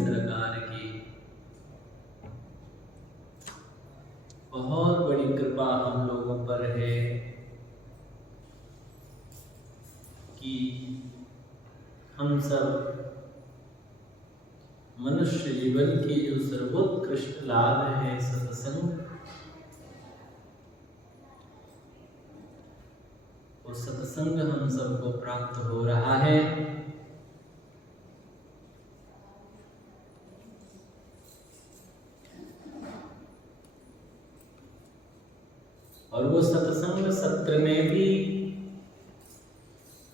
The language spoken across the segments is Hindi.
सरकार की बहुत बड़ी कृपा हम लोगों पर है कि हम सब मनुष्य जीवन की जो सर्वोत्कृष्ट लाभ है सत्संग, वो सत्संग हम सबको प्राप्त हो रहा है। और वो सत्संग सत्र में भी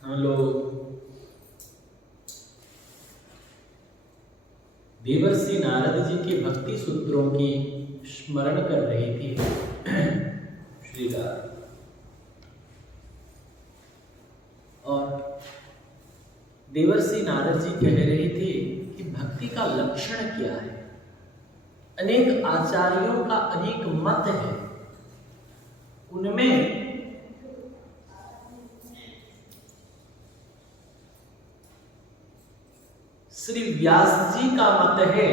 हम लोग देवर्षि नारद जी के भक्ति सूत्रों की स्मरण कर रही थी श्रीकार। और देवर्षि नारद जी कह रहे थे कि भक्ति का लक्षण क्या है। अनेक आचार्यों का अनेक मत है, उनमें श्री व्यास जी का मत है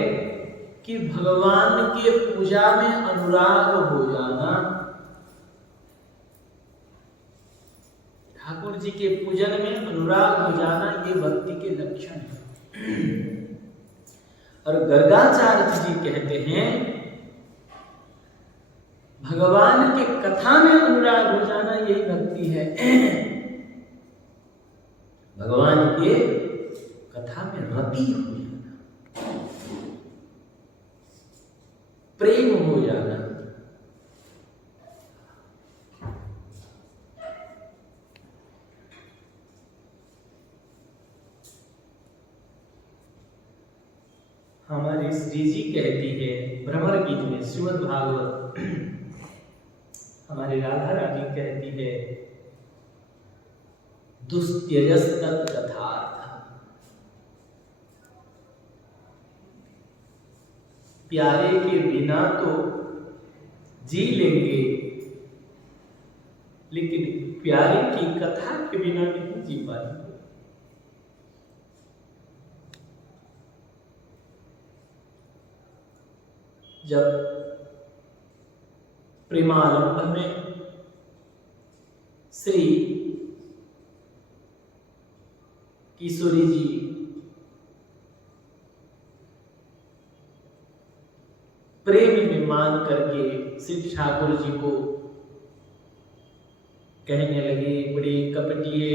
कि भगवान के पूजा में अनुराग हो जाना, ठाकुर जी के पूजन में अनुराग हो जाना, ये भक्ति के लक्षण है। और गर्गाचार्य जी कहते हैं भगवान के कथा में अनुराग हो जाना यही भक्ति है। भगवान के कथा में रति हो जाना, प्रेम हो जाना। हमारी श्री जी कहती है भ्रमर गीत में, श्रीमद् भागवत, हमारी राधा रानी कहती है दुस्त्यजस्तत् कथार्थ, प्यारे के बिना तो जी लेंगे लेकिन प्यारे की कथा के बिना नहीं जी पाएंगे। जब प्रेमालंब में श्री किशोरी जी प्रेम में मान करके श्री ठाकुर जी को कहने लगे, बड़े कपटिए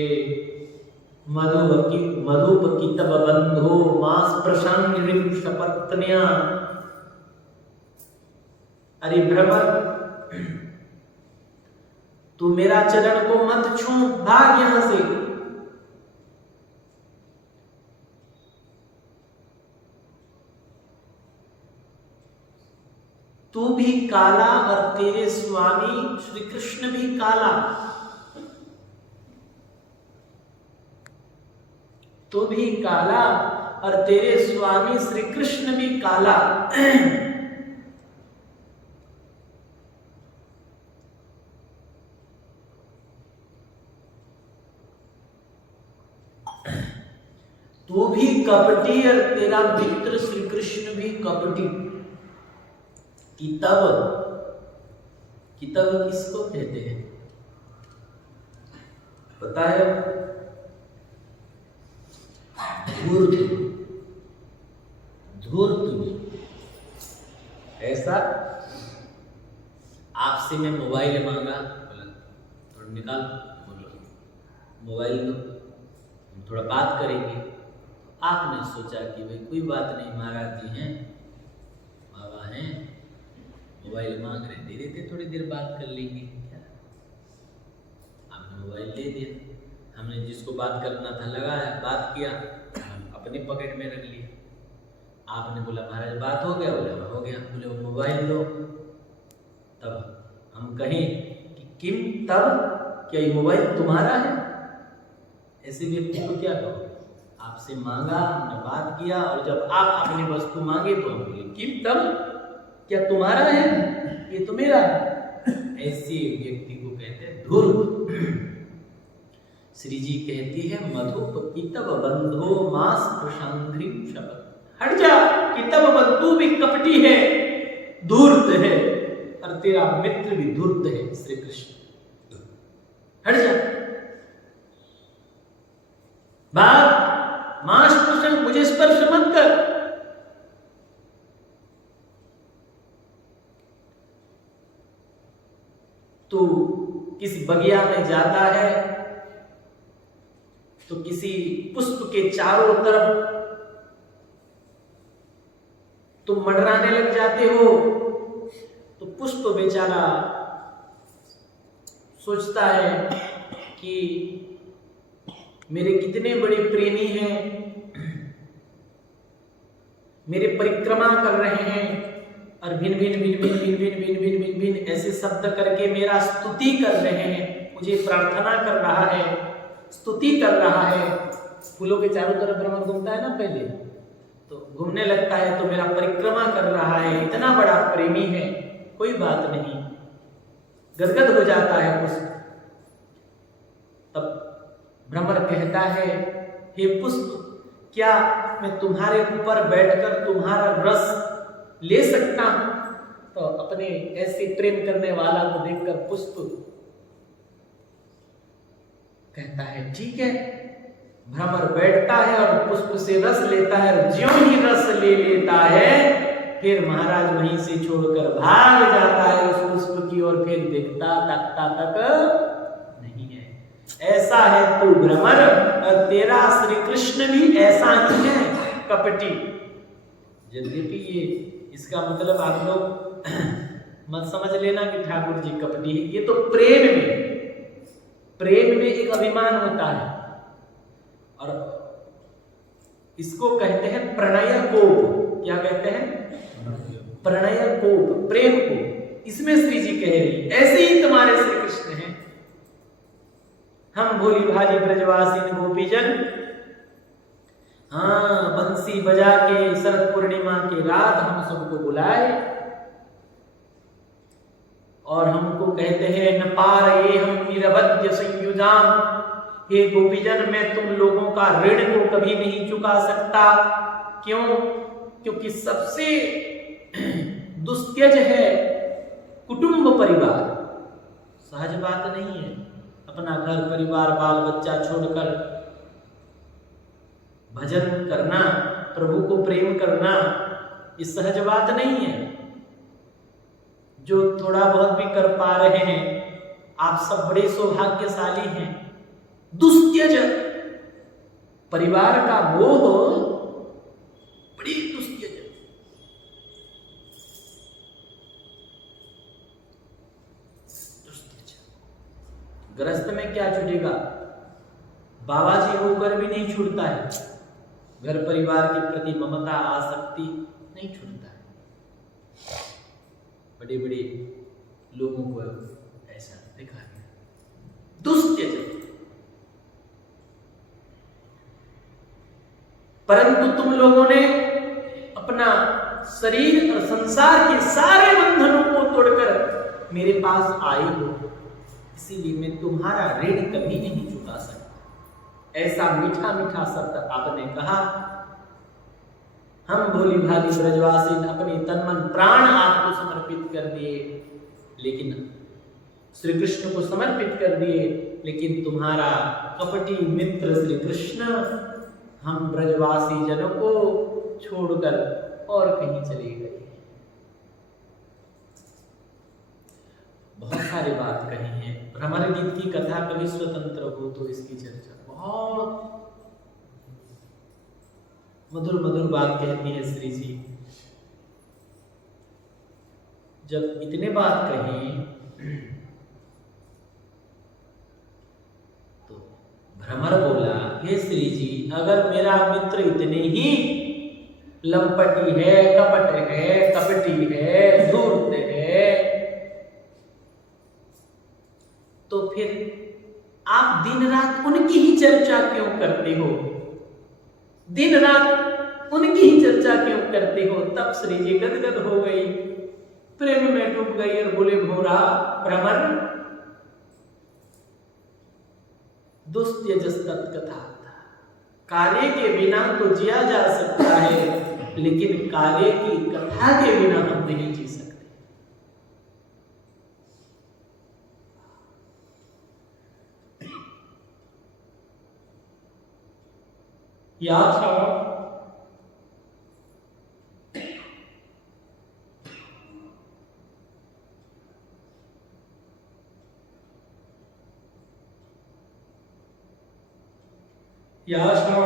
मधुपकी तब बंधो मास प्रसंग सपत्न्या। अरे भ्रमर, तू मेरा चरण को मत छू, भाग यहां से। तू भी काला और तेरे स्वामी श्री कृष्ण भी काला, तू भी काला और तेरे स्वामी श्री कृष्ण भी काला। तू भी कपटी और तेरा मित्र श्री कृष्ण भी कपटी। किताब किसको कहते हैं पता है? धूर्त। ऐसा आपसे मैं मोबाइल मांगा, बोला थोड़ा निकाल, बोलो मोबाइल दो, थोड़ा बात करेंगे। आपने सोचा कि भाई कोई बात नहीं, महाराज जी हैं, बाबा हैं, मोबाइल मांग रहे, दे देते, थोड़ी देर बात कर लेंगे। क्या आपने मोबाइल दे दिया, हमने जिसको बात करना था लगाया, बात किया, अपने पॉकेट में रख लिया। आपने बोला महाराज बात हो गया, बोला हो गया, बोले वो मोबाइल लो। तब हम कहें कि किम तब, क्या ये मोबाइल तुम्हारा है? ऐसे व्यक्ति को क्या कहोगे? आपसे मांगा, हमने बात किया, और जब आप अपनी वस्तु मांगे तो हम बोले किम तब, क्या तुम्हारा है? ये तो मेरा है। ऐसे व्यक्ति को कहते हैं धूर्त। श्री जी कहती है मधुपकितव बंधो मास प्रसंग्रिम शपथ। हट जा कि तब बंधु भी कपटी है, धूर्त है, और तेरा मित्र भी धूर्त है श्री कृष्ण। हट जा, बात मां स्पर्श, मुझे स्पर्श मत कर। तू किसी बगिया में जाता है तो किसी पुष्प के चारों तरफ तुम मंडराने लग जाते हो, तो पुष्प बेचारा सोचता है कि मेरे कितने बड़े प्रेमी हैं, मेरे परिक्रमा कर रहे हैं और भिन्न भिन्न भिन्न भिन्न भिन्न भिन्न भिन्न भिन्न भिन्न भिन्न ऐसे शब्द करके मेरा स्तुति कर रहे हैं, मुझे प्रार्थना कर रहा है, स्तुति कर रहा है। फूलों के चारों तरफ भ्रमर घूमता है ना पहले, तो घूमने लगता है, तो मेरा परिक्रमा कर रहा है, इतना बड़ा प्रेमी है। कोई बात नहीं, गदगद हो जाता है पुष्प। तब भ्रमर कहता है, हे पुष्प, क्या मैं तुम्हारे ऊपर बैठकर तुम्हारा रस ले सकता हूं? तो अपने ऐसे प्रेम करने वाला को देखकर पुष्प कहता है ठीक है। भ्रमर बैठता है और पुष्प से रस लेता है, और ज्यों ही रस ले लेता है फिर महाराज वहीं से छोड़कर भाग जाता है उस पुष्प की ओर, फिर देखता तकता तक नहीं है। ऐसा है तू भ्रमर, और तेरा श्री कृष्ण भी ऐसा ही है, कपटी। यद्यपि ये इसका मतलब आप लोग मत समझ लेना कि ठाकुर जी कपटी है, ये तो प्रेम में एक अभिमान होता है, और इसको कहते हैं प्रणय कोप। क्या कहते हैं? प्रणय कोप, प्रेम को। इसमें श्री जी कह रही ऐसे ही तुम्हारे श्री कृष्ण हैं। हम भोली भाली ब्रजवासी गोपीजन, हाँ, बंसी बजा के शरद पूर्णिमा की रात हम सबको बुलाए और हमको कहते हैं न पार ये हम निरवध्य संयुजाम। हे गोपीजन, मैं तुम लोगों का ऋण को कभी नहीं चुका सकता। क्यों? क्योंकि सबसे दुस्त्यज है कुटुंब परिवार। सहज बात नहीं है अपना घर परिवार बाल बच्चा छोड़कर भजन करना, प्रभु को प्रेम करना, ये सहज बात नहीं है। जो थोड़ा बहुत भी कर पा रहे हैं, आप सब बड़े सौभाग्यशाली हैं। दुस्त्यज परिवार का मोह बड़ी दुस्त्यज। गृहस्थ में क्या छूटेगा? बाबा जी होकर भी नहीं छूटता है। घर परिवार के प्रति ममता आसक्ति नहीं छूटता है। बड़े बड़े लोगों को ऐसा देखा है, दुस्त्यज। परंतु तुम लोगों ने अपना शरीर और संसार के सारे बंधनों को तोड़कर मेरे पास आए हो, इसीलिए मैं तुम्हारा ऋण कभी नहीं चुका सकता। ऐसा मीठा मीठा शब्द आपने कहा। हम भोली भाली ब्रजवासी अपने तन मन प्राण आपको समर्पित कर दिए, लेकिन श्री कृष्ण को समर्पित कर दिए, लेकिन तुम्हारा कपटी मित्र श्री कृष्ण हम ब्रजवासी जनों को छोड़कर और कहीं चले गए। बहुत सारी बात कही है। भ्रमर गीत की कथा कभी स्वतंत्र हो तो इसकी चर्चा बहुत मधुर मधुर बात कहती है श्री जी। जब इतने बात कही तो भ्रमर बोला, हे श्री जी, अगर मेरा मित्र इतने ही लंपटी है, कपट है, कपटी है, धूर्त है, तो फिर आप दिन रात उनकी ही चर्चा क्यों करते हो? दिन रात उनकी ही चर्चा क्यों करते हो? तब श्री जी गदगद हो गई, प्रेम में डूब गई और बोले, भोरा भ्रमर, दुस्त्यजस तत्कथा, कार्य के बिना तो जिया जा सकता है, लेकिन कार्य की कथा के बिना हम नहीं जी सकते। यासां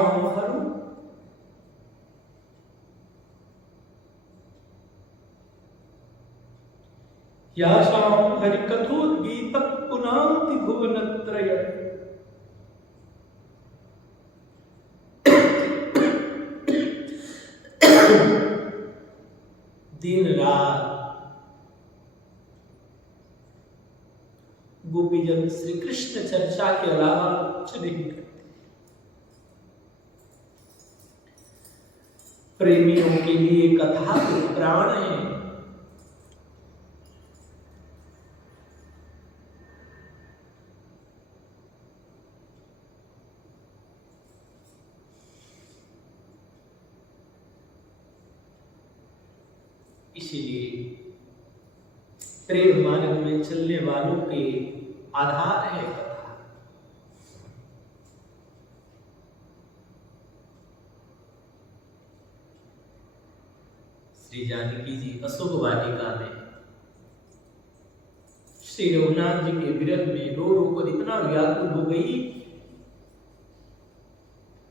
हरिकथोद्गीतं पुनाति भुवनत्रयम्। दिन रात गोपीजन श्री कृष्ण चर्चा के अलावा कुछ नहीं करते। प्रेमियों के लिए कथा तो प्राण है। इसीलिए प्रेम मार्ग में चलने वालों के आधार है कथा। श्री जानकी जी अशोक वाटिका में श्री रघुनाथ जी के विरह में रो रो कर इतना व्याकुल हो गई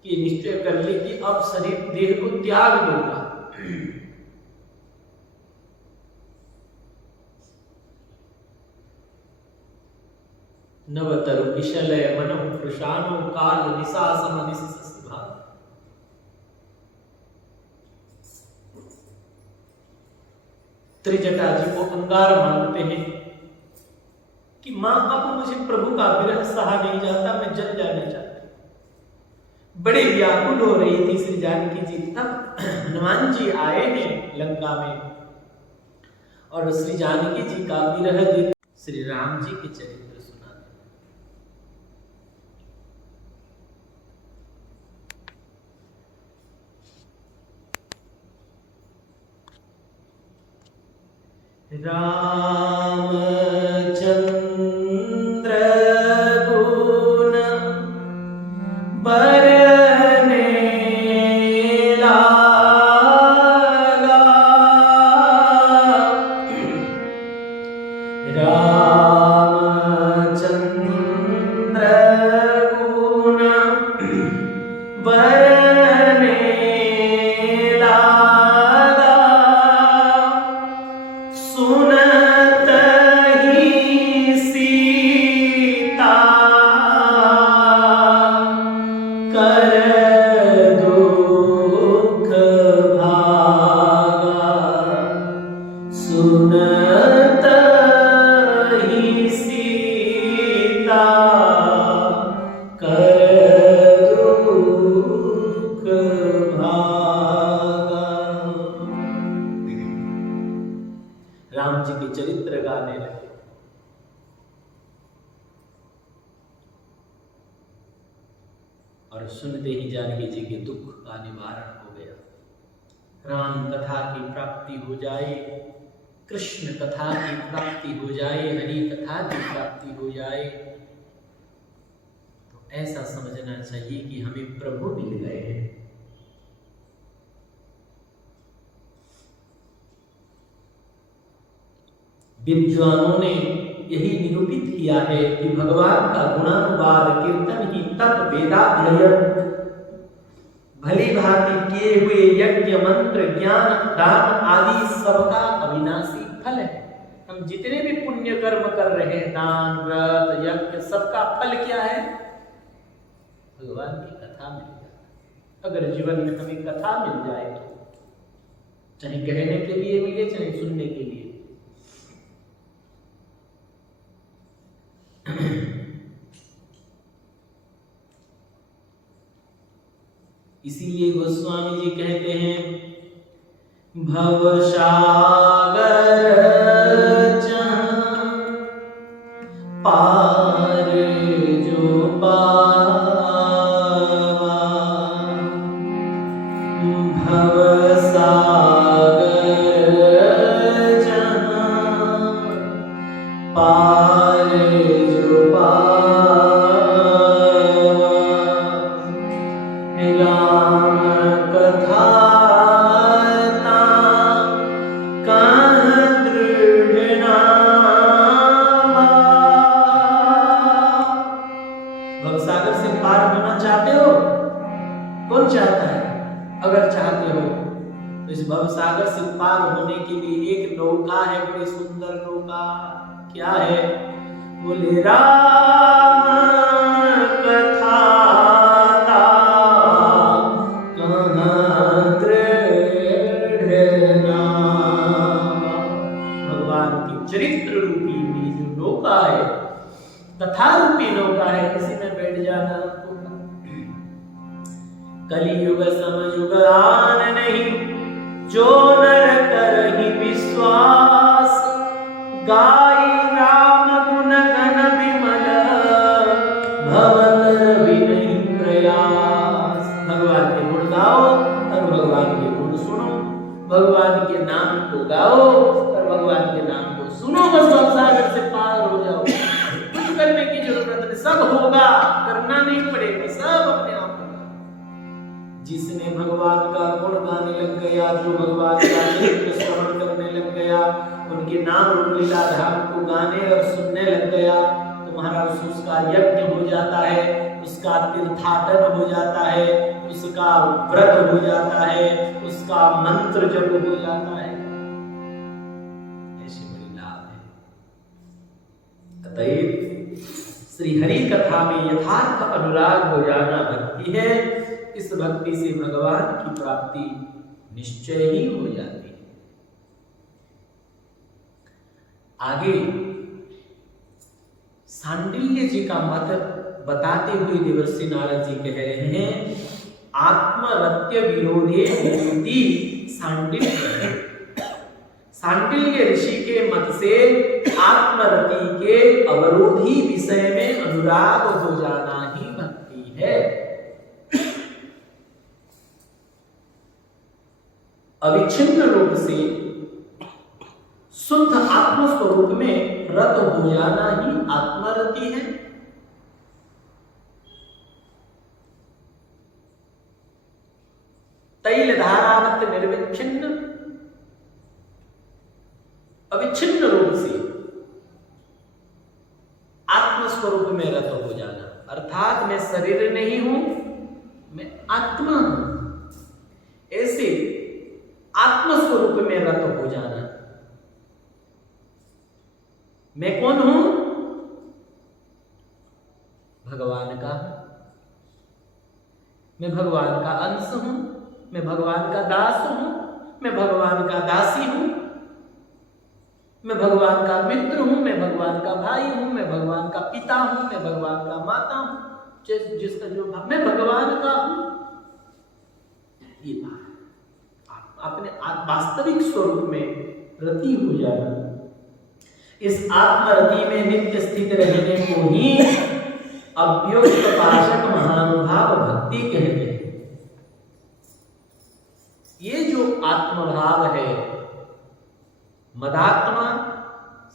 कि निश्चय कर ली कि अब शरीर देह को त्याग दूंगा। नवतरु विशलय मनो कृशानो काल निशा समनिशा। त्रिजटा जी को अंगार मांगते हैं कि मां अब मुझे प्रभु का विरह सहा नहीं जाता, मैं जल जाना चाहती। बड़े व्याकुल हो रही थी श्री जानकी जी। तब हनुमान जी आए हैं लंका में और श्री जानकी जी का विरह देख श्री राम जी के चरित्र रामचंद्र गुण बरने लागा। रामचंद्र गुण बरने सुनत ही सीता कर दुख भागा। सुनत ही सीता कर दुख भागा। राम जी के चरित्र गाने लगे। और सुनते ही जानकी जी के दुख का निवारण हो गया। राम कथा की प्राप्ति हो जाए, कृष्ण कथा की प्राप्ति हो जाए, हरि कथा की प्राप्ति हो जाए तो ऐसा समझना चाहिए कि हमें प्रभु मिल गए हैं। विद्वानों ने यही निरूपित किया है कि भगवान का गुणानुवाद कीर्तन ही तप वेदाध्ययन भली भांति किए हुए यज्ञ मंत्र ज्ञान दान आदि सबका अविनाशी फल है। हम जितने भी पुण्य कर्म कर रहे हैं, दान व्रत यज्ञ, सबका फल क्या है? भगवान की कथा मिल जाए। अगर जीवन में हमें कथा मिल जाए तो चाहे कहने के लिए मिले चाहे सुनने के लिए, इसीलिए गोस्वामी जी कहते हैं भवसागर पार जो पावा भवसागर भवसागर से पार होने के लिए एक नौका है, बड़ी सुंदर नौका। क्या है? बोले राम कथा चरित्र रूपी जो नौका है, कथा रूपी नौका है, किसी में बैठ जाना। कलियुग समयुग आन नहीं, जो नर करहि विश्वास, गाई राम गुण गण विमल, भवतर विनहि प्रयास। भगवान के गुण गाओ और भगवान के गुण सुनो, भगवान के नाम को गाओ और भगवान के नाम को सुनो, बस भवसागर से पार हो जाओ। कुछ करने की जरूरत नहीं, सब होगा, करना नहीं पड़ेगा, सब अपने आप होगा। जिसने भगवान का गुण गाने लग गया, जो भगवान का चरित्र श्रवण करने लग गया, उनके नाम रूप लीला धाम को गाने और सुनने लग गया, तुम्हारा उसका यज्ञ हो जाता है, उसका तीर्थाटन हो जाता है, उसका व्रत हो जाता है, उसका मंत्र जप हो जाता है। ऐसे बड़ी लाभ है। अतएव श्री हरि कथा में यथार्थ अनुराग हो जाना भक्ति है। इस भक्ति से भगवान की प्राप्ति निश्चय ही हो जाती है। आगे सांडिल्य जी का मत बताते हुए देवर्षि नारद जी कह रहे हैं, आत्मरत्य विरोधे विरोधी सांडिल्य। सांडिल्य ऋषि के मत से आत्मरति के अवरोधी विषय में अनुराग हो जाना ही भक्ति है। अविच्छिन्न रूप से शुद्ध आत्म स्वरूप में रत हो जाना ही आत्मरति है। तैल धारावत निर्विच्छिन्न अविच्छिन्न रूप से आत्मस्वरूप में रत हो जाना, अर्थात मैं शरीर नहीं हूं, मैं आत्मा हूं। ऐसे आत्मस्वरूप में रत हो जाना। मैं कौन हूं? भगवान का हूं, मैं भगवान का अंश हूं, मैं भगवान का दास हूं, मैं भगवान का दासी हूं, मैं भगवान का मित्र हूं, मैं भगवान का भाई हूं, मैं भगवान का पिता हूं, मैं भगवान का माता हूं, जिसका जो मैं भगवान का हूं। ये बात अपने वास्तविक स्वरूप में रति हो जाना। इस आत्मरति में नित्य स्थित रहने को ही अव्युक्त पाशक महानुभाव भक्ति कहते हैं। ये जो आत्मभाव है, मदात्मा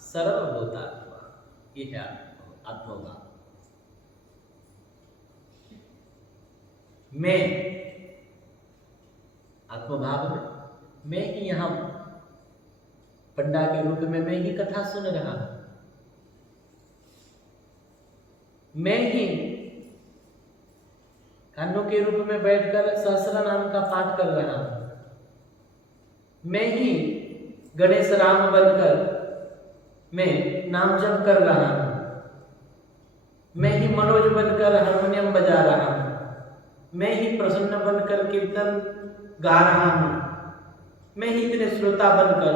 सर्वभूतात्मा, ये है आत्मभाव। मैं आत्मभाव में मैं ही यहां पंडा के रूप में मैं ही कथा सुन रहा हूं, मैं ही कान्हों के रूप में बैठकर सहस्र नाम का पाठ कर रहा हूं, मैं ही गणेश राम बनकर मैं नाम जप कर रहा हूं, मैं ही मनोज बनकर हारमोनियम बजा रहा हूं, मैं ही प्रसन्न बनकर कीर्तन गा रहा हूं, मैं ही इतने श्रोता बनकर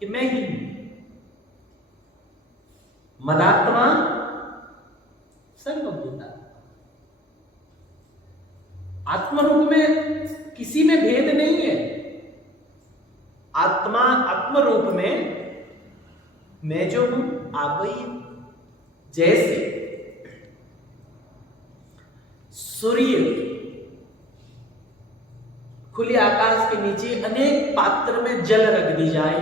कि मैं ही मदात्मा सर्वभूता। आत्मरूप में किसी में भेद नहीं है। आत्मा आत्मरूप में मैं जो हूं आप वही हूं। जैसे सूर्य खुले आकाश के नीचे अनेक पात्र में जल रख दी जाए,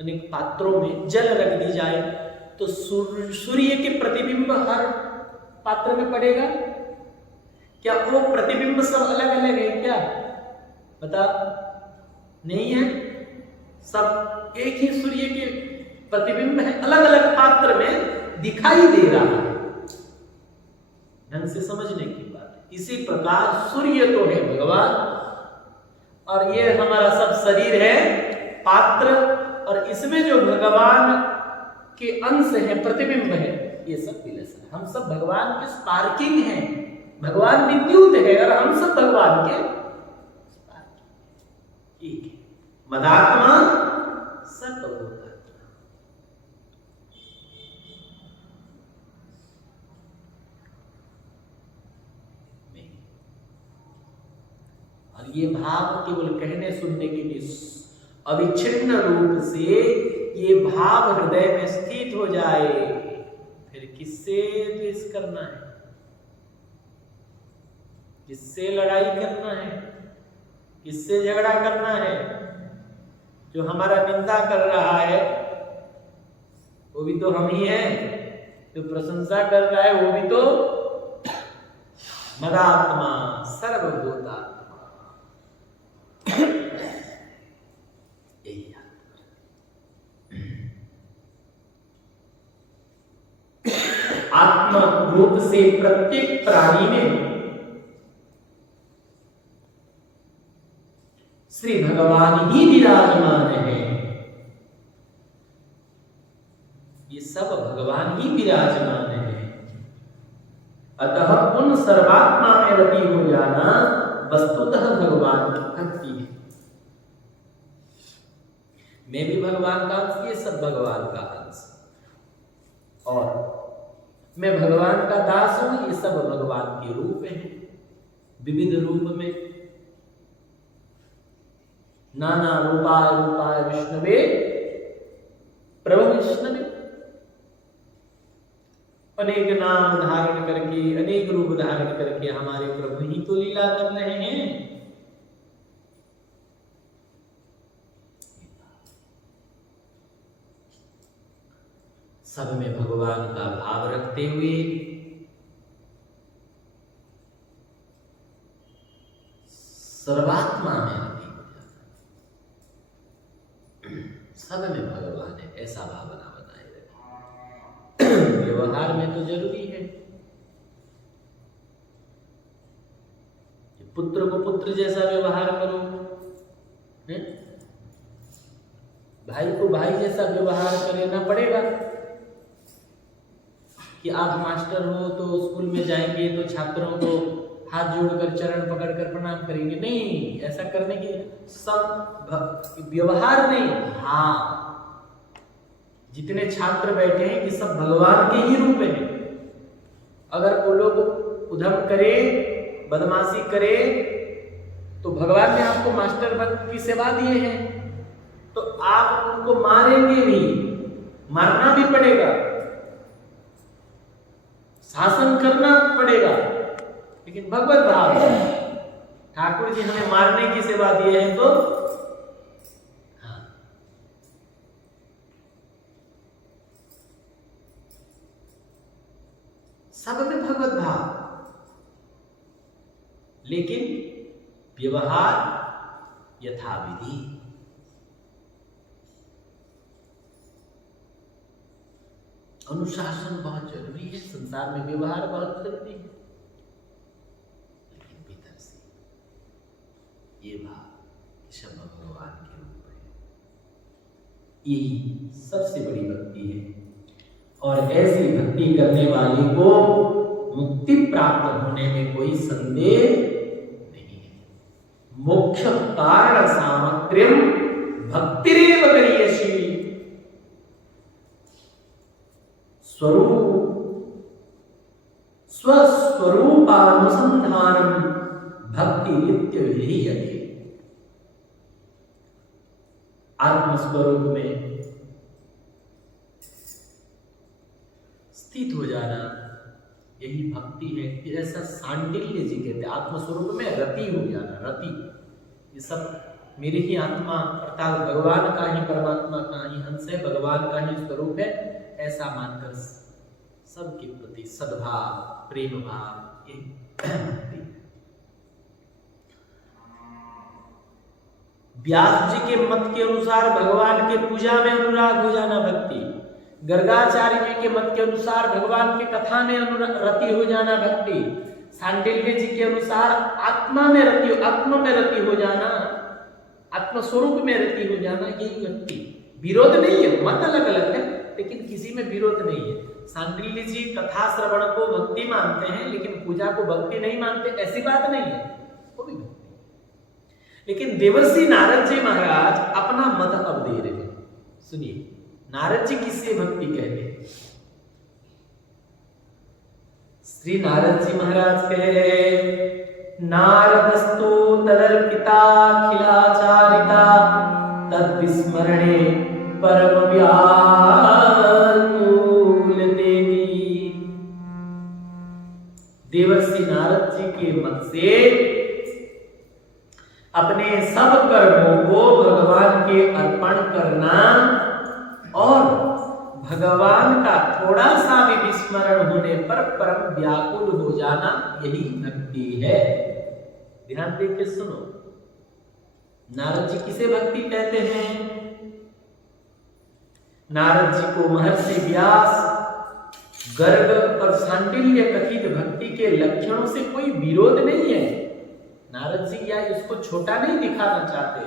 अनेक पात्रों में जल रख दी जाए, तो सूर्य के प्रतिबिंब हर पात्र में पड़ेगा क्या? वो प्रतिबिंब सब अलग अलग है क्या? बता, नहीं है। सब एक ही सूर्य के प्रतिबिंब है, अलग अलग पात्र में दिखाई दे रहा है। ढंग से समझने की बात है। इसी प्रकार सूर्य तो है भगवान और ये हमारा सब शरीर है पात्र, और इसमें जो भगवान के अंश है, प्रतिबिंब है, ये सब विलक्षण है। हम सब भगवान के स्पार्किंग हैं। भगवान विद्युत है और हम सब भगवान के स्पार्किंग। एक है मदात्मा सर्वभूतात्मा। और ये भाव केवल कहने सुनने के लिए अविच्छिन्न रूप से ये भाव हृदय में स्थित हो जाए, फिर किससे द्वेष करना है, किससे लड़ाई करना है, किससे झगड़ा करना है? जो हमारा निंदा कर रहा है वो भी तो हम ही हैं, जो प्रशंसा कर रहा है वो भी तो मदात्मा सर्वभूतात्मा। आत्मा रूप से प्रत्येक प्राणी में श्री भगवान ही विराजमान है। ये सब भगवान ही विराजमान है। अतः उन सर्वात्मा में रति हो जाना वस्तुतः भगवान की भक्ति है। मैं भी भगवान का अंश, ये सब भगवान का अंश, और मैं भगवान का दास हूं, ये सब भगवान के रूप हैं। विविध रूप में नाना रूपाय रूपाय विष्णवे प्रभु विष्णवे, अनेक नाम धारण करके, अनेक रूप धारण करके हमारे प्रभु ही तो लीला कर रहे हैं। सब में भगवान का भाव रखते हुए सर्वात्मा में रति हो जाता है। सब में भगवान है, ऐसा भावना बनाए रखें। व्यवहार में तो जरूरी है, पुत्र को पुत्र जैसा व्यवहार करो, है? भाई को भाई जैसा व्यवहार करना पड़ेगा। कि आप मास्टर हो तो स्कूल में जाएंगे तो छात्रों को हाथ जोड़कर चरण पकड़कर प्रणाम करेंगे, नहीं, ऐसा करने की सब व्यवहार नहीं। हाँ, जितने छात्र बैठे हैं ये सब भगवान के ही रूप हैं। अगर वो लोग उधम करे, बदमाशी करे, तो भगवान ने आपको मास्टर पद की सेवा दिए हैं, तो आप उनको मारेंगे भी, मारना भी पड़ेगा, शासन करना पड़ेगा, लेकिन भगवत भाव, ठाकुर जी हमें मारने की सेवा दिए हैं, तो हाँ, सब में भगवत भाव, लेकिन व्यवहार यथाविधि। अनुशासन बहुत जरूरी है, संसार में व्यवहार बहुत जरूरी है, लेकिन भीतर से ये भाव सब भगवान के रूप है, यही सबसे बड़ी भक्ति है। और ऐसी भक्ति करने वाले को मुक्ति प्राप्त होने में कोई संदेह नहीं है। मोक्ष कारण सामग्र्यम भक्तिरेव करियसि, स्वस्वरूपानुसंधानम भक्ति नित्य विधीयते। आत्मस्वरूप में स्थित हो जाना यही भक्ति है। जैसा सांडिल्य जी कहते हैं, आत्मस्वरूप में रति हो जाना। रति, ये सब मेरी ही आत्मा अर्थात भगवान का ही, परमात्मा का ही अंश है, भगवान का ही स्वरूप है, ऐसा मानकर सबके प्रति सद्भाव, प्रेम भाव, ये भक्ति। व्यास जी के मत के अनुसार भगवान के पूजा में अनुराग हो जाना भक्ति, गर्गाचार्य जी के मत के अनुसार भगवान के कथा में रति हो जाना भक्ति, सांडिल्य जी के अनुसार आत्मा में रति हो जाना आत्मस्वरूप में रति हो जाना, यही भक्ति। विरोध नहीं है, मत अलग अलग है, लेकिन किसी में विरोध नहीं है। सांडिल्य जी कथा श्रवण को भक्ति मानते हैं, लेकिन पूजा को भक्ति नहीं मानते, ऐसी बात नहीं है, वो भी भक्ति। लेकिन देवर्षि नारद जी महाराज अपना मत अब दे रहे हैं। सुनिए नारद जी किससे भक्ति कहते हैं। श्री नारद जी महाराज कह रहे, नारदस्तु तदर्पिता खिलाचारिता तद्विस्मरणे परम व्याकुलतेति। देवर्षि नारद जी के मत से अपने सब कर्मों को भगवान के अर्पण करना और भगवान का थोड़ा सा भी विस्मरण होने पर परम व्याकुल हो जाना, यही भक्ति है। ध्यान दे के सुनो, नारद जी किसे भक्ति कहते हैं। नारद जी को महर्षि व्यास, गर्ग और सांडिल्य कथित भक्ति के लक्षणों से कोई विरोध नहीं है। नारद जी या इसको छोटा नहीं दिखाना चाहते।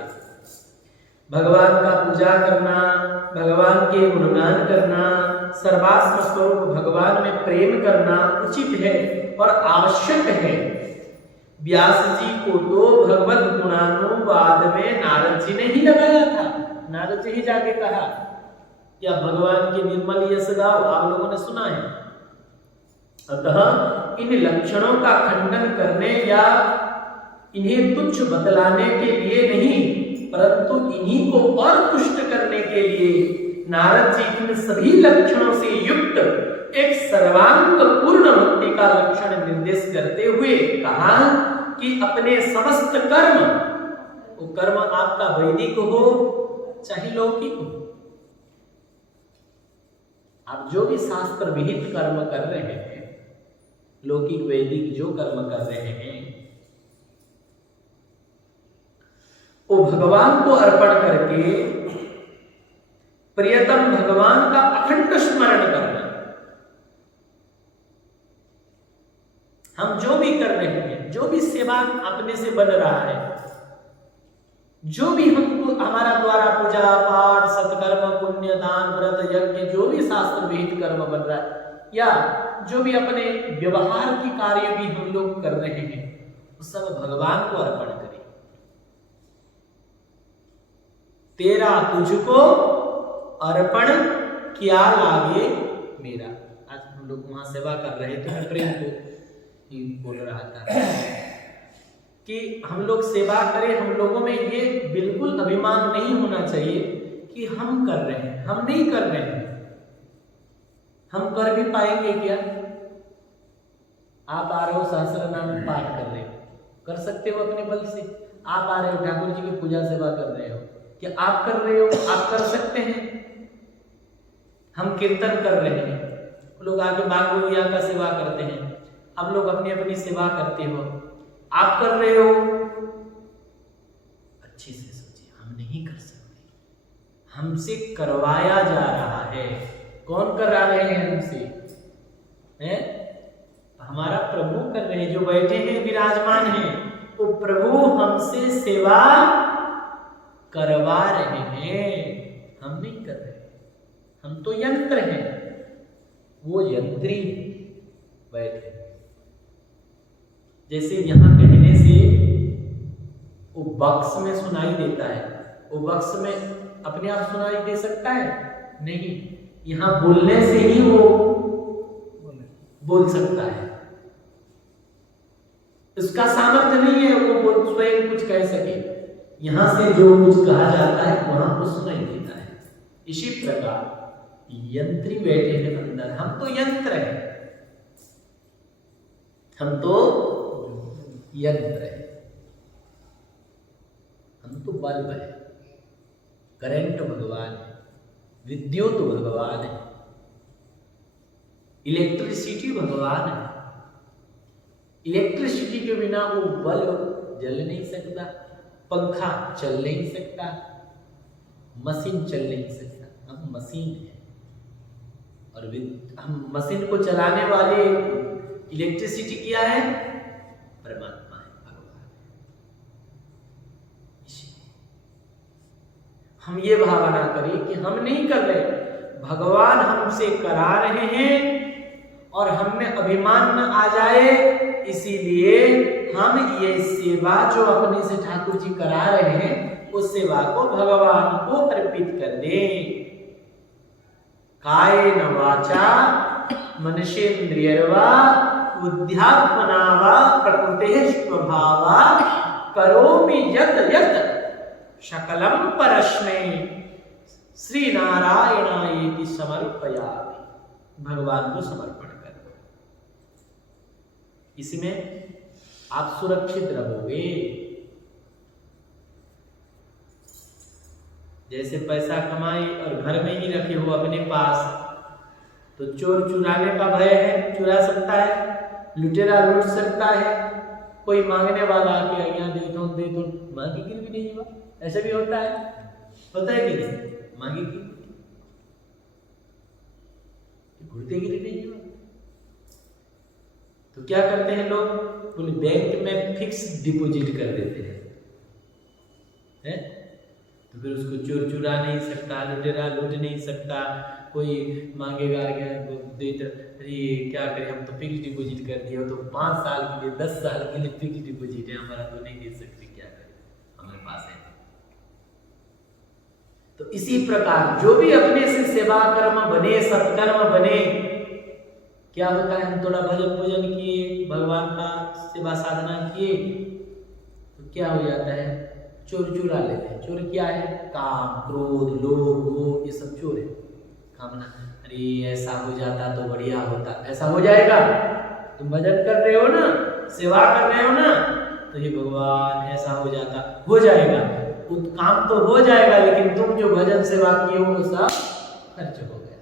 भगवान का पूजा करना, भगवान के गुणगान करना, सर्वात्म स्वरूप भगवान में प्रेम करना उचित है और आवश्यक है। व्यास जी को तो भगवत गुणानुवाद में नारद जी ने ही लगाया था। नारद जी ही जाके कहा, या भगवान के निर्मल यश गाओ, आप लोगों ने सुना है। अतः इन लक्षणों का खंडन करने या इन्हें तुच्छ बतलाने के लिए नहीं, परंतु इन्हीं को और पुष्ट करने के लिए नारद जी इन सभी लक्षणों से युक्त एक सर्वांग पूर्ण भक्ति का लक्षण निर्देश करते हुए कहा कि अपने समस्त कर्म, वो कर्म आपका वैदिक हो चाहे लौकिक हो, आप जो भी शास्त्र विहित कर्म कर रहे हैं, लौकिक वैदिक जो कर्म कर रहे हैं, वो भगवान को अर्पण करके प्रियतम भगवान का अखंड स्मरण करना। हम जो भी कर रहे हैं, जो भी सेवा अपने से बन रहा है, जो भी हमको हमारा द्वारा पूजा पाठ सत्कर्म पुण्य दान व्रत यज्ञ जो भी शास्त्र विहित कर्म बन रहा है, या जो भी अपने व्यवहार की कार्य भी हम लोग कर रहे हैं, वो सब भगवान को अर्पण करें। तेरा तुझको अर्पण क्या लागे मेरा। आज हम लोग वहां सेवा कर रहे थे, मैं प्रेम को ही बोल रहा था कि हम लोग सेवा करें। हम लोगों में ये बिल्कुल अभिमान नहीं होना चाहिए कि हम कर रहे हैं, हम नहीं कर रहे हैं। हम कर भी पाएंगे क्या? आप आ रहे हो सहस्त्र नाम पाठ कर रहे हो, कर सकते हो अपने बल से। आप आ रहे हो ठाकुर जी की पूजा सेवा कर रहे हो, क्या आप कर रहे हो? आप कर सकते हैं। हम कीर्तन कर रहे हैं, लोग आके बाग बगिया का सेवा करते हैं, अब लोग अपनी अपनी सेवा करते हो, आप कर रहे हो। अच्छे से सोचिए, हम नहीं कर सकते, हमसे करवाया जा रहा है। कौन करा रहे हैं हमसे? हैं? हमारा प्रभु कर रहे हैं, जो बैठे हैं विराजमान हैं, वो प्रभु हमसे सेवा करवा रहे हैं, हम नहीं कर रहे। हम तो यंत्र हैं, वो यंत्री बैठे। जैसे यहां कहने से वो बक्स में सुनाई देता है, वो बक्स में अपने आप सुनाई दे सकता है? नहीं, यहां बोलने से ही वो बोल सकता है। उसका सामर्थ्य नहीं है वो स्वयं कुछ कह सके। यहां से जो कुछ कहा जाता है वहां को सुनाई देता है। इसी प्रकार यंत्री बैठे हैं अंदर, हम तो यंत्र हैं, हम तो यंत्र है, हम तो बल्ब है, करंट भगवान है, विद्युत भगवान है, इलेक्ट्रिसिटी भगवान है। इलेक्ट्रिसिटी के बिना वो बल्ब जल नहीं सकता, पंखा चल नहीं सकता, मशीन चल नहीं सकता। हम मशीन है और हम मशीन को चलाने वाले इलेक्ट्रिसिटी क्या है? परमात्मा है, भगवान है। हम ये भावना करें कि हम नहीं कर रहे, भगवान हमसे करा रहे हैं और हम में अभिमान न आ जाए, इसीलिए हम ये सेवा जो अपने से ठाकुर जी करा रहे हैं उस सेवा को भगवान को अर्पित कर दें। कायेन वाचा मनसेन्द्रियर्वा बुद्ध्यात्मना वा प्रकृतेः स्वभावा करोमि यत् यत् सकलं परस्मै श्री नारायणायेति समर्पयामि। भगवान को समर्पण कर दो, इसमें आप सुरक्षित रहोगे। जैसे पैसा कमाई और घर में ही रखे हो अपने पास, तो चोर चुराने का भय है, चुरा सकता है, लुटेरा लूट सकता है, कोई मांगने वाला आके यहाँ दे दो मांगी गिर भी नहीं हुआ, ऐसा भी होता है कि नहीं? मांगी गिर घुड़ते गिर नहीं हुआ, तो क्या करते हैं लोग, बोले बैंक में फिक्स डिपॉजिट कर देते हैं, तो फिर उसको चोर चुरा नहीं सकता, लुटेरा लूट नहीं सकता, कोई मांगेगा क्या करें, हम तो फिक्स डिपॉजिट कर दिए, तो 5 साल के लिए 10 साल के लिए फिक्स डिपॉजिट है हमारा, तो नहीं दे सकते, क्या करें, हमारे पास है। तो इसी प्रकार जो भी अपने से सेवा कर्म बने, सत्कर्म बने, क्या होता है, हम थोड़ा भजन पूजन किए, भगवान का सेवा साधना किए, तो क्या हो जाता है, चोर चुरा लेते हैं। चोर क्या है, काम, क्रोध, लोभ, मोह, ये सब चोर है। कामना, अरे ऐसा हो जाता तो बढ़िया होता, ऐसा हो जाएगा, तुम भजन कर रहे हो ना, सेवा कर रहे हो ना, तो ये भगवान ऐसा हो जाता, हो जाएगा, काम तो हो जाएगा, लेकिन तुम जो भजन सेवा किए हो वो सब खर्च हो गया,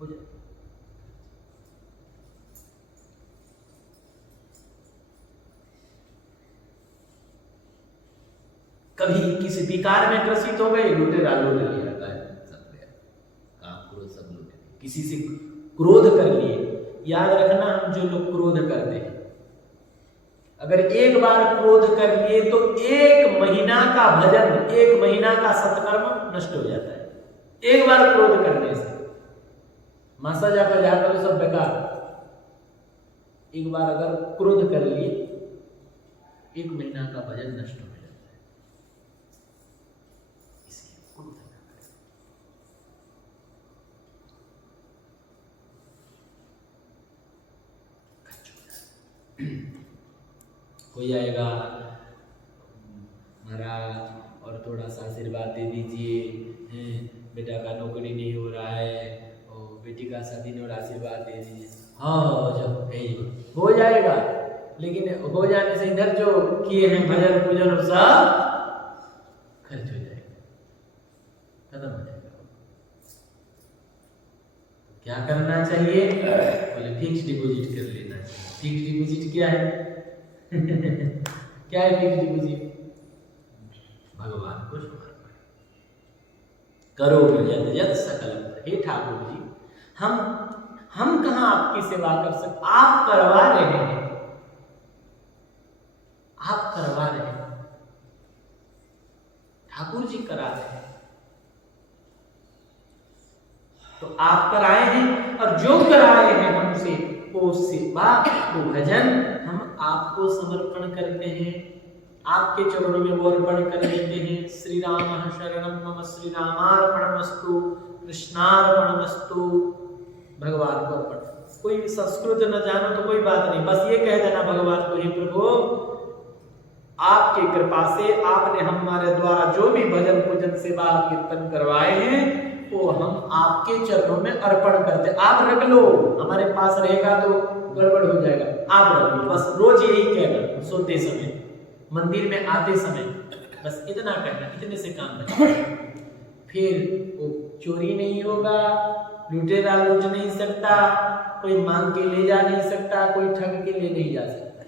हो जाएगा। कभी किसी विकार में ग्रसित हो गए, लुटेरा लूट लिया, सब गया, काम क्रोध सब लूट, किसी से क्रोध कर लिए। याद रखना, हम जो लोग क्रोध करते हैं, अगर एक बार क्रोध कर लिए तो 1 महीना का भजन, 1 महीना का सत्कर्म नष्ट हो जाता है। एक बार क्रोध करने से मासा जाकर जाकर तो सब बेकार। एक बार अगर क्रोध कर लिए, 1 महीना का भजन नष्ट हो जाता है। इसलिए क्रोध न करें। हो जाएगा महाराज, और थोड़ा सा आशीर्वाद दे दीजिए, बेटा का नौकरी नहीं हो रहा है, और बेटी का शादी नहीं हो रहा, आशीर्वाद दे दीजिए। हाँ हो जाएगा, लेकिन हो जाने से इधर जो किए हैं भजन पूजन सब खर्च हो जाएगा, खत्म हो जाएगा। क्या करना चाहिए, बोले फिक्स डिपॉजिट कर लेना चाहिए। फिक्स डिपॉजिट क्या है क्या है फिक्स डिपॉजिट, भगवान को समर्पण करो, यद यद सकल। हे ठाकुर जी, हम कहाँ आपकी सेवा कर सकते, आप करवा रहे हैं, आप करवा रहे हैं, ठाकुर जी करा रहे हैं, तो आप कराए हैं, और जो कराए हैं हमसे वो सेवा, वो भजन हम आपको समर्पण करते हैं, आपके चरणों में वो अर्पण कर देते हैं। श्री राम शरणम मम, श्री रामार्पणमस्तु, कृष्णार्पणमस्तु, भगवान को अर्पण। कोई संस्कृत न जानो तो कोई बात नहीं, बस ये कह देना भगवान को, हे प्रभु, आपकी कृपा से आपने हमारे द्वारा जो भी भजन पूजन सेवा कीर्तन करवाए हैं वो हम आपके चरणों में अर्पण करते। आप रख लो, हमारे पास रहेगा तो गड़बड़ हो जाएगा, आप रख लो। बस रोज यही कहना, सोते समय, मंदिर में आते समय, बस इतना कहना, इतने से काम करना। फिर वो चोरी नहीं होगा, लुटेरा लूट नहीं सकता, कोई मांग के ले जा नहीं सकता, कोई ठग के ले नहीं जा सकता।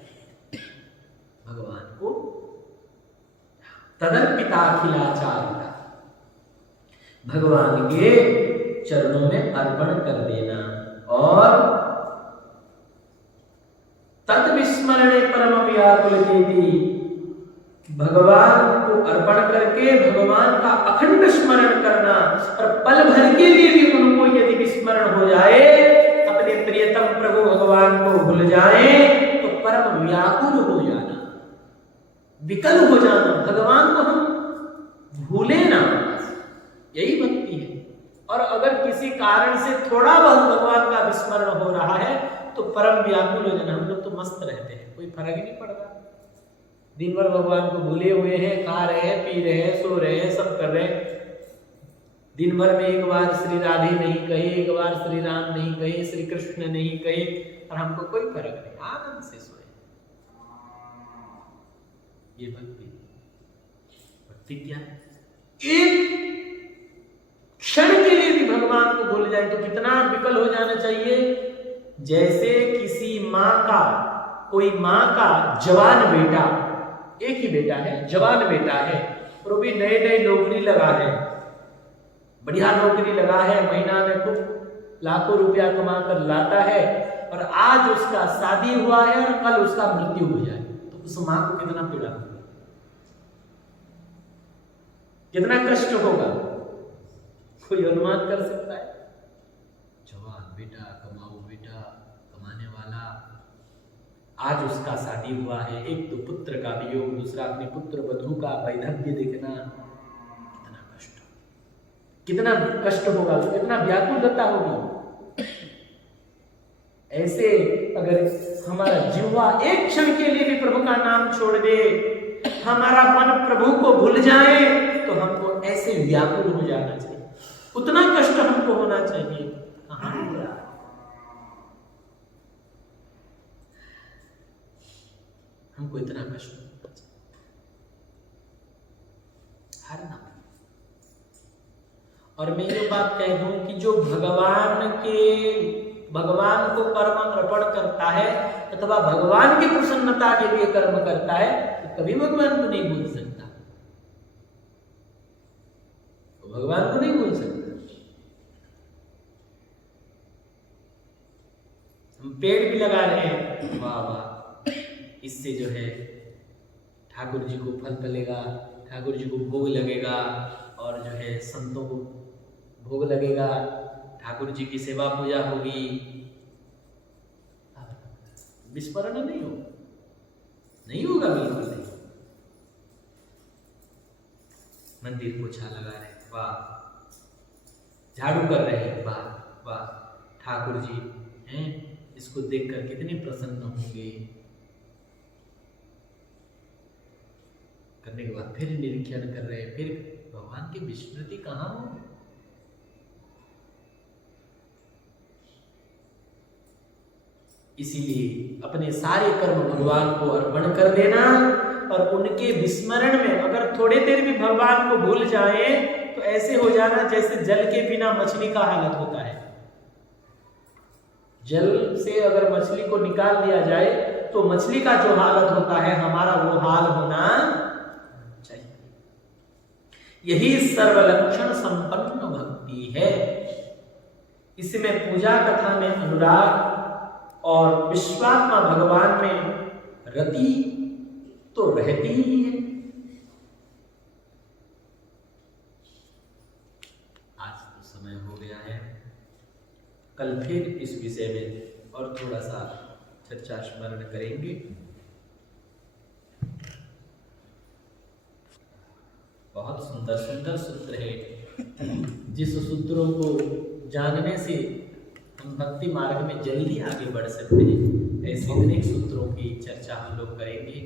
भगवान को तदर्पिता अखिलाचार्य, भगवान के चरणों में अर्पण कर देना। और तत् विस्मरणे परम व्याकुल देती, भगवान को अर्पण करके भगवान का अखंड स्मरण करना, और पल भर के लिए भी उनको यदि विस्मरण हो जाए, अपने प्रियतम प्रभु भगवान को भूल जाए, तो परम व्याकुल हो जाना, विकल हो जाना, भगवान को हम भूले ना, यही भक्ति है। और अगर किसी कारण से थोड़ा बहुत भगवान का विस्मरण हो रहा है तो परम व्याकुल हो जाना। हम लोग तो मस्त रहते हैं, कोई फर्क ही नहीं पड़ता, दिन भर भगवान को भूले हुए हैं, खा रहे हैं, पी रहे हैं, सो रहे हैं, सब कर रहे हैं। दिन भर में एक बार श्री राधे नहीं कही, एक बार श्री राम नहीं कही, श्री कृष्ण नहीं कही, और हमको कोई फर्क नहीं, आनंद से सोए। ये भक्ति, भक्ति क्या है? एक क्षण के लिए भी भगवान को भूल जाए तो कितना विकल हो जाना चाहिए। जैसे किसी माँ का, कोई माँ का जवान बेटा, एक ही बेटा है, जवान बेटा है, और वो भी नए नए नौकरी लगा है, बढ़िया नौकरी लगा है, महीना में खूब लाखों रुपया कमा कर लाता है, और आज उसका शादी हुआ है और कल उसका मृत्यु हो जाए, तो उस माँ को कितना पीड़ा होगा, कितना कष्ट होगा, कोई अनुमान कर सकता है? जवान बेटा, कमाऊ बेटा, कमाने वाला, आज उसका शादी हुआ है, एक तो पुत्र का वियोग, दूसरा अपने पुत्र वधू का वैधव्य देखना, कितना कष्ट, कितना कष्ट होगा, कितना व्याकुलता होगी। ऐसे अगर हमारा जिह्वा एक क्षण के लिए भी प्रभु का नाम छोड़ दे, हमारा मन प्रभु को भूल जाए, तो हमको ऐसे व्याकुल हो जाना चाहिए, उतना कष्ट हमको होना चाहिए। कहां हो रहा है? हमको इतना कष्ट होना चाहिए हर नाम। और मैं ये बात कह दूं कि जो भगवान को कर्म अर्पण करता है अथवा भगवान की प्रसन्नता के लिए कर्म करता है, तो कभी भगवान को नहीं भूल सकता, तो भगवान को नहीं भूल सकता। हम पेड़ भी लगा रहे हैं, वाह वाह, इससे जो है ठाकुर जी को फल मिलेगा, ठाकुर जी को भोग लगेगा, और जो है संतों को भोग लगेगा, ठाकुर जी की सेवा पूजा होगी, विस्मरण नहीं होगा, नहीं होगा, बिल्कुल नहीं। मंदिर पोछा लगा रहे हैं, वाह, झाड़ू कर रहे हैं, वाह वाह, ठाकुर जी हैं, इसको देखकर कितने प्रसन्न होंगे। करने के बाद फिर निरीक्षण कर रहे हैं, फिर भगवान की विस्मृति कहाँ हो? इसीलिए अपने सारे कर्म भगवान को अर्पण कर देना, और उनके विस्मरण में अगर थोड़े देर भी भगवान को भूल जाए तो ऐसे हो जाना जैसे जल के बिना मछली का हालत होता है। जल से अगर मछली को निकाल दिया जाए तो मछली का जो हालत होता है, हमारा वो हाल होना चाहिए। यही सर्वलक्षण संपन्न भक्ति है। इसमें पूजा कथा में अनुराग और विश्वात्मा भगवान में रति तो रहती ही है। आज तो समय हो गया है, कल फिर इस विषय में और थोड़ा सा चर्चा स्मरण करेंगे। बहुत सुंदर सुंदर सूत्र है, जिस सूत्रों को जानने से हम भक्ति मार्ग में जल्दी आगे बढ़ सकते हैं, ऐसे अनेक सूत्रों की चर्चा हम लोग करेंगे।